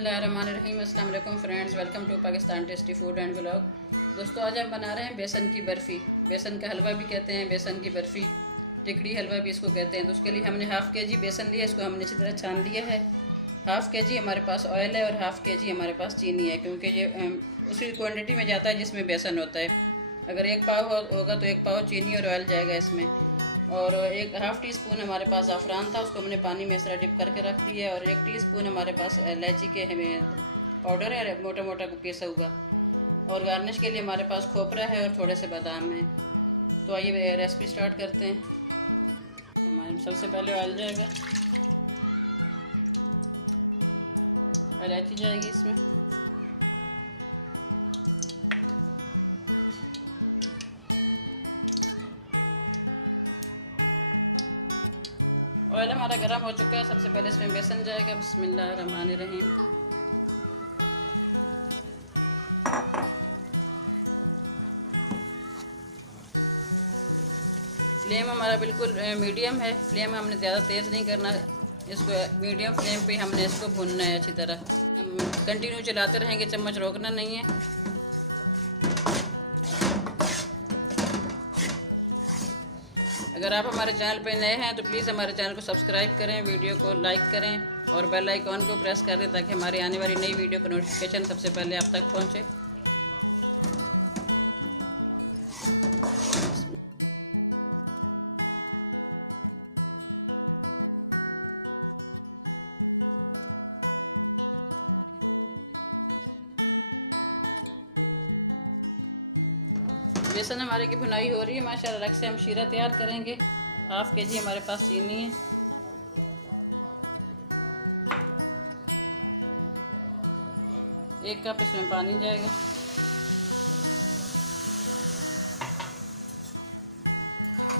बिस्मिल्लाहिर्रहमानिर्रहीम। अस्सलाम वालेकुम friends, welcome to Pakistan tasty food and vlog. दोस्तों, आज हम बना रहे हैं बेसन की बर्फ़ी। बेसन का हलवा भी कहते हैं, बेसन की बर्फ़ी, टिकड़ी हलवा भी इसको कहते हैं। तो उसके लिए हमने हाफ़ के जी बेसन लिया, इसको हमने अच्छी तरह छान लिया है। हाफ़ के जी हमारे पास ऑयल है और हाफ़ के जी हमारे पास चीनी है, क्योंकि ये उसी क्वान्टिटी में जाता है जिसमें बेसन होता है। अगर एक पाव होगा तो एक पाव चीनी और ऑयल जाएगा इसमें। और एक हाफ़ टी स्पून हमारे पास ज़ाफ़रान था, उसको हमने पानी में इस तरह डिप करके रख दिया है। और 1 टीस्पून हमारे पास इलायची के हमें पाउडर है, मोटा मोटा पीसा हुआ। और गार्निश के लिए हमारे पास खोपरा है और थोड़े से बादाम हैं। तो आइए रेसिपी स्टार्ट करते हैं। हमारे सबसे पहले ऑयल जाएगा, इलायची जाएगी इसमें, ऑयल हमारा गर्म हो चुका है। सबसे पहले इसमें बेसन जाएगा। बिस्मिल्लाहिर्रहमानिर्रहीम। फ्लेम हमारा बिल्कुल मीडियम है। फ्लेम हमने ज़्यादा तेज़ नहीं करना, इसको मीडियम फ्लेम पे हमने इसको भूनना है अच्छी तरह। हम कंटिन्यू चलाते रहेंगे, चम्मच रोकना नहीं है। अगर आप हमारे चैनल पर नए हैं तो प्लीज़ हमारे चैनल को सब्सक्राइब करें, वीडियो को लाइक करें और बेल आइकॉन को प्रेस कर दें ताकि हमारी आने वाली नई वीडियो का नोटिफिकेशन सबसे पहले आप तक पहुंचे। बेसन हमारे की भुनाई हो रही है माशाल्लाह। रख से हम शीरा तैयार करेंगे। हाफ़ के जी हमारे पास चीनी है, एक कप इसमें पानी जाएगा,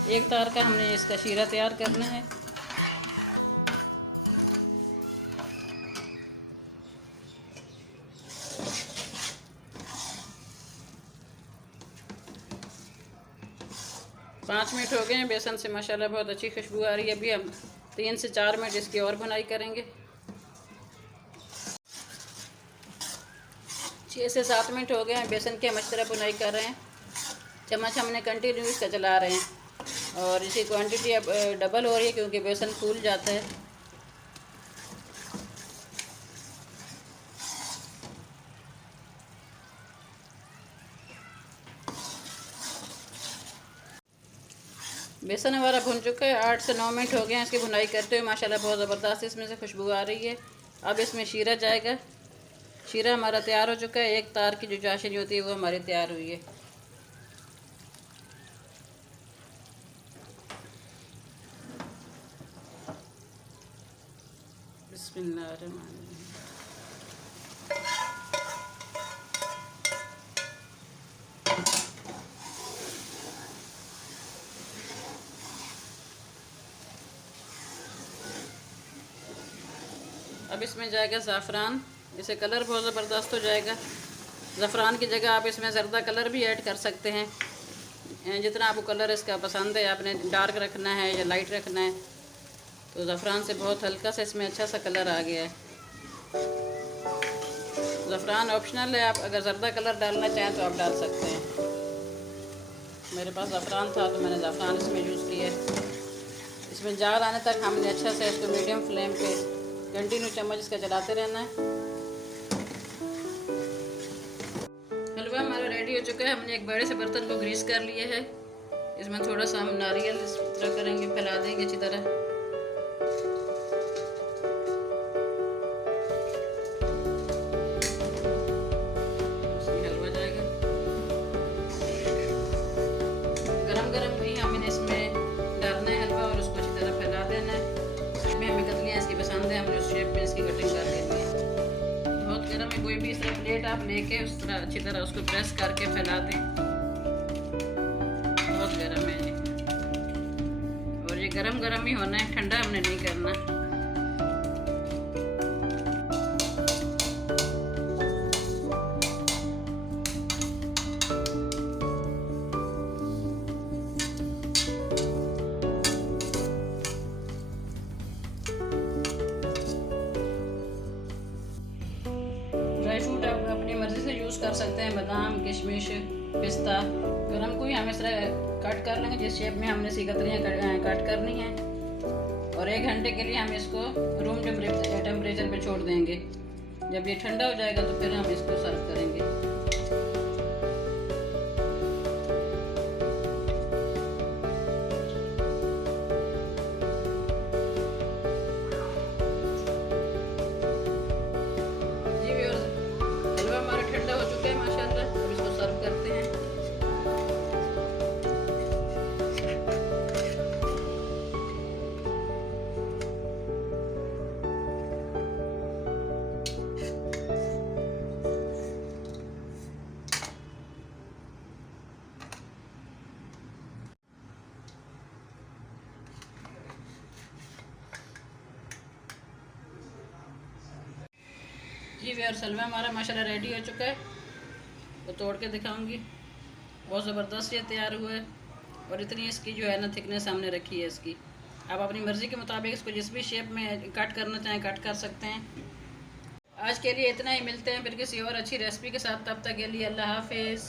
एक तार का हमने इसका शीरा तैयार करना है। पाँच मिनट हो गए हैं। बेसन से माशाल्लाह बहुत अच्छी खुशबू आ रही है। अभी हम 3 से 4 मिनट इसकी और भुनाई करेंगे। 6 से 7 मिनट हो गए हैं। बेसन की हम अच्छी तरह भुनाई कर रहे हैं। चम्मच हमने कंटिन्यू इसका चला रहे हैं और इसी क्वांटिटी अब डबल हो रही है क्योंकि बेसन फूल जाता है। बेसन हमारा भुन चुका है। 8 से 9 मिनट हो गए हैं इसकी भुनाई करते हुए। माशाल्लाह बहुत ज़बरदस्त इसमें से खुशबू आ रही है। अब इसमें शीरा जाएगा। शीरा हमारा तैयार हो चुका है। एक तार की जो चाशनी होती है वो हमारी तैयार हुई है। बिस्मिल्लाहिर्रहमानिर्रहीम। अब इसमें जाएगा ज़ाफ़रान। इससे कलर बहुत ज़बरदस्त हो जाएगा। ज़ाफ़रान की जगह आप इसमें ज़र्दा कलर भी ऐड कर सकते हैं। जितना आपको कलर इसका पसंद है, आपने डार्क रखना है या लाइट रखना है। तो ज़ाफ़रान से बहुत हल्का सा इसमें अच्छा सा कलर आ गया है। ज़ाफ़रान ऑप्शनल है, आप अगर ज़र्दा कलर डालना चाहें तो आप डाल सकते हैं। मेरे पास ज़ाफ़रान था तो मैंने ज़ाफ़रान इसमें यूज़ किया है। इसमें जार आने तक हमने अच्छा से इसको मीडियम फ्लेम पे कंटिन्यू चम्मच इसका चलाते रहना है। हलवा हमारा रेडी हो चुका है। हमने एक बड़े से बर्तन को ग्रीस कर लिया है। इसमें थोड़ा सा हम नारियल इस तरह करेंगे, फैला देंगे अच्छी तरह। हलवा जाएगा गरम गरम ही हमने इसमें डालना है हलवा और उसको अच्छी तरह फैला देना है। इसमें हमें कतलियाँ इसकी पसंद है, हमने उस शेप में इसकी कटिंग कर लेनी है। बहुत गर्म है। कोई भी इस तरह प्लेट आप लेके उस तरह अच्छी तरह उसको प्रेस करके फैला दें। बहुत गर्म है ये, और ये गरम गरम ही होना है, ठंडा हमने नहीं करना। यूज़ कर सकते हैं बादाम, किशमिश, पिस्ता। गरम को ही हम इस तरह कट कर लेंगे जिस शेप में हमने सिकतरियाँ कट करनी हैं। और 1 घंटे के लिए हम इसको रूम टेम्परेचर पे छोड़ देंगे। जब ये ठंडा हो जाएगा तो फिर हम इसको सर्व करेंगे। जी व्यूअर्स, हलवा हमारा माशाल्लाह रेडी हो चुका है। तो तोड़ के दिखाऊंगी। बहुत ज़बरदस्त ये तैयार हुआ है और इतनी इसकी जो है ना थिकनेस हमने रखी है इसकी। आप अपनी मर्ज़ी के मुताबिक इसको जिस भी शेप में कट करना चाहें कट कर सकते हैं। आज के लिए इतना ही, मिलते हैं फिर किसी और अच्छी रेसिपी के साथ। तब तक के लिए अल्लाह हाफिज़।